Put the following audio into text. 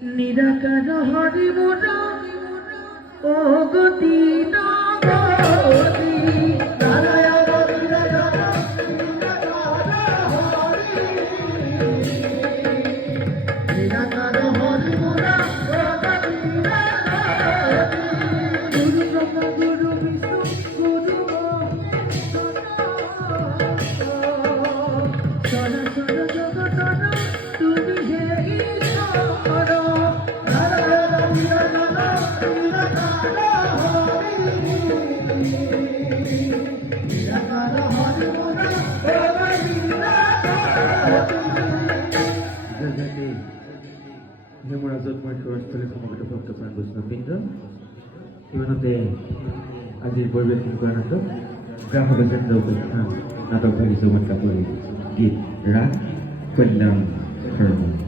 নিরাকার হরি মোর ও গতি নগতি নারায়ণ নিরাকার হরি মোর ও গতি নগতি গুরু ব্রহ্মা গুরু বিষ্ণু গুরু চরাচর জগতর তুমি হে ঈশ্বর নারায়ণ নিরাকার হরি মোর হেমৰাজত মই সুৰস্থলী সমবেত ভক্তপ্ৰাণ বৈষ্ণৱবৃন্দ ইমানতে আজিৰ পৰিৱেশন কৰা নাটক গ্ৰাহকেন্দ্ৰ উপাখ্যান নাটক ভাগি চৌমত কাপৰি গীত ৰাগ কল্যাণ ধৰ্ম